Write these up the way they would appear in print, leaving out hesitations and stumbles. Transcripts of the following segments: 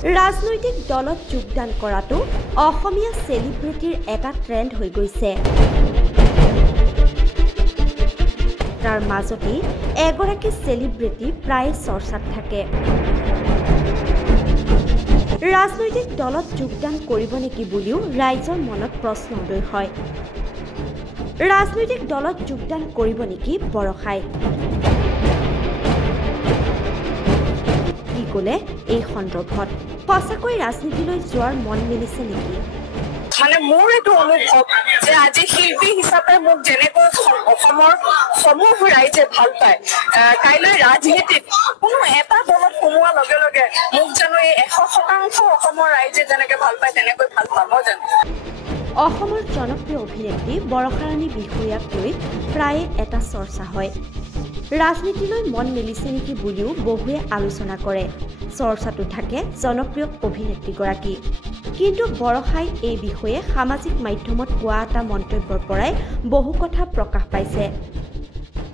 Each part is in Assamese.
ৰাজনৈতিক দলত যোগদান কৰাটো অসমীয়া সেলিব্ৰিটিৰ এটা ট্ৰেন্ড হৈ গৈছে। তাৰ মাজতে এগৰাকী সেলিব্ৰিটি প্ৰায় চৰ্চাত থাকে। ৰাজনৈতিক দলত যোগদান কৰিব নেকি বুলিও ৰাইজৰ মনত প্ৰশ্ন উদয় হয়। ৰাজনৈতিক দলত যোগদান কৰিব নেকি বৰষাই? কি ক'লে এই সন্দৰ্ভত? সঁচাকৈ ৰাজনীতিলৈ যোৱাৰ মন মিলিছে নেকি? মানে মোৰ এইটো অনুভৱ যে আজি শিল্পী হিচাপে মোক যেনেকৈ অসমৰ সমূহ ৰাইজে ভাল পায়, কাইলৈ ৰাজনীতিত কোনো এটা দলত সোমোৱাৰ লগে লগে মোক জানো এই 100% অসমৰ ৰাইজে যেনেকৈ ভাল পায় তেনেকৈ ভাল পাব জানো। অসমৰ জনপ্ৰিয় অভিনেত্ৰী বৰষাৰাণী বিষয়াক লৈ প্ৰায়ে এটা চৰ্চা হয়। ৰাজনীতিলৈ মন মিলিছে নেকি বুলিও বহুৱে আলোচনা কৰে। চৰ্চাটো থাকে জনপ্ৰিয় অভিনেত্ৰীগৰাকী। কিন্তু বৰষাই এই বিষয়ে সামাজিক মাধ্যমত কোৱা এটা মন্তব্যৰ পৰাই বহু কথা প্ৰকাশ পাইছে।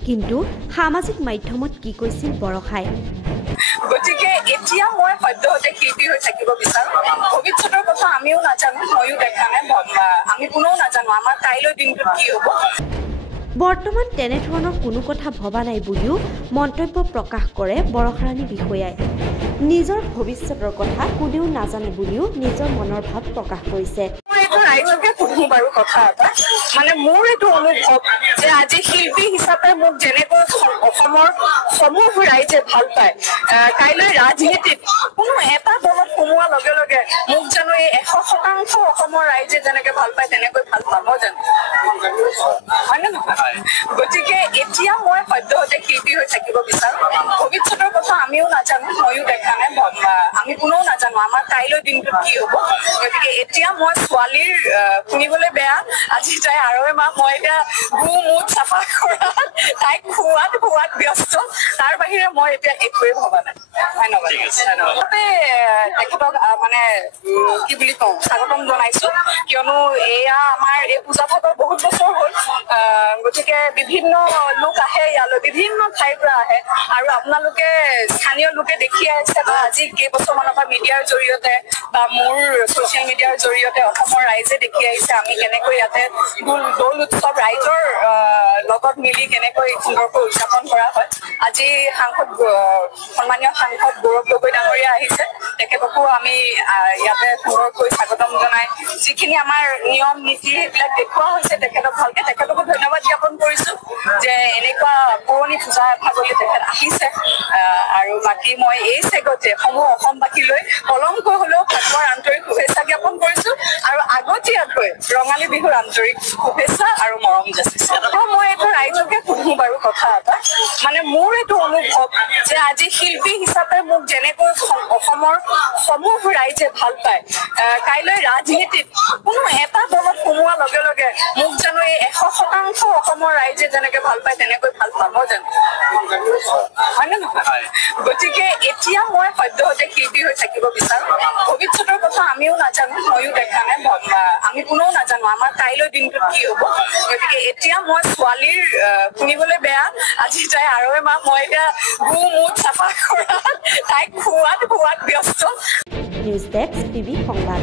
কিন্তু সামাজিক মাধ্যমত কি কৈছিল বৰষাই? গতিকে এতিয়া মই সদ্যহতে শিল্পী হৈ থাকিব বিচাৰো। ভৱিষ্যতৰ কথা আমিও নাজানো, ময়ো দেখা নাই, আমি কোনেও নাজানো আমাৰ কাইলৈ দিনটোত কি হ'ব। বৰ্তমান তেনেধৰণৰ কোনো কথা ভবা নাই বুলিও মন্তব্য প্ৰকাশ কৰে বৰষাৰাণী বিষয়াই। নিজৰ ভৱিষ্যতৰ কথা কোনেও নাজানে বুলিও নিজৰ মনৰ ভাৱ প্ৰকাশ কৰিছে। ৰাইজকে সুধো বাৰু কথা এটা, মানে মোৰ এইটো অনুভৱ যে আজি শিল্পী হিচাপে মোক যেনেকৈ অসমৰ সমূহ ৰাইজে ভাল পায়, কাইলৈ ৰাজনীতিত কোনো এটা দলত সোমোৱাৰ লগে লগে মোক জানো এই 100% অসমৰ ৰাইজে যেনেকৈ ভাল পায় তেনেকৈ ভাল পাব জানো, হয় নে নহয়? গতিকে এতিয়া মই সদ্যহতে শিল্পী হৈ থাকিব বিচাৰো। ভৱিষ্যতৰ কথা আমিও নাজানো, ময়ো দেখা নাই, আমি কোনেও নাজানো আমাৰ কাইলৈ দিনটোত কি হ'ব। গতিকে এতিয়া মই ছোৱালীৰ শুনিবলৈ বেয়া, আজি তাই আৰু এমাহ মই এতিয়া মুখ চাফা কৰা, তাইক খোৱাত ব্যস্ত, তাৰ বাহিৰে মই এতিয়া একোৱেই ভবা নাই। ধন্যবাদ। তেখেতক মানে কি বুলি কওঁ, স্বাগতম জনাইছো, কিয়নো এয়া আমাৰ এই পূজা ভাগৰ বহুত বছৰ হ'ল। গতিকে বিভিন্ন লোক আহে ইয়ালৈ, বিভিন্ন ঠাইৰ পৰা আহে, আৰু আপোনালোকে স্থানীয় লোকে দেখি আহিছে বা আজি কেইবছৰমানৰ পৰা মিডিয়াৰ জৰিয়তে বা মোৰ ছচিয়েল মিডিয়াৰ জৰিয়তে অসমৰ ৰাইজে দেখি আহিছে আমি কেনেকৈ ইয়াতে দৌল উৎসৱ ৰাইজৰ লগত মিলি কেনেকৈ সুন্দৰকৈ উদযাপন কৰা হয়। আজি সন্মানীয় সাংসদ গৌৰৱ গগৈ ডাঙৰীয়া আহিছে, তেখেতকো আমি ইয়াতে সুন্দৰকৈ স্বাগতম জনাই যিখিনি আমাৰ নিয়ম নীতি সেইবিলাক দেখুওৱা হৈছে তেখেতক ভালকে, তেখেতকো ধন্যবাদ জ্ঞাপন কৰিছো যে এনেকুৱা পুৰণি পূজা এভাগলৈ তেখেত আহিছে। আৰু বাকী মই এই চেগতে সমূহ অসমবাসীলৈ কলমকৈ হলেও ফাকুৱাৰ আন্তৰিক শুভেচ্ছা জ্ঞাপন কৰিছো, আৰু আগতীয়াকৈ ৰঙালী বিহুৰ আন্তৰিক শুভেচ্ছা আৰু মৰম যাচিছো। মই এইটো ৰাইজকে সুধো বাৰু কথা এটা, মানে মোৰ এইটো অনুভৱ যে আজি শিল্পী হিচাপে মোক যেনেকৈ অসমৰ সমূহ ৰাইজে ভাল পায়, কাইলৈ ৰাজনীতিত কোনো এটা দলত সোমোৱাৰ লগে লগে মোক জানো এই 100% অসমৰ ৰাইজে যেনেকৈ ভাল পায় তেনেকৈ ভাল পাব জানো, হয় নে নহয়? গতিকে এতিয়া মই সদ্যহতে শিল্পী হৈ থাকিব বিচাৰো। ভৱিষ্যতৰ কথা আমিও নাজানো, ময়ো দেখা নাই, আমি কোনেও নাজানো আমাৰ কাইলৈ দিনটোত কি হ'ব। গতিকে এতিয়া মই ছোৱালীৰ শুনিবলৈ বেয়া, আজি তাই আৰু এমাহ মই এতিয়া মুখ চাফা কৰা, তাইক খোৱাত ব্যস্ত। নিউজ ডেস্ক, টিভি সংবাদ।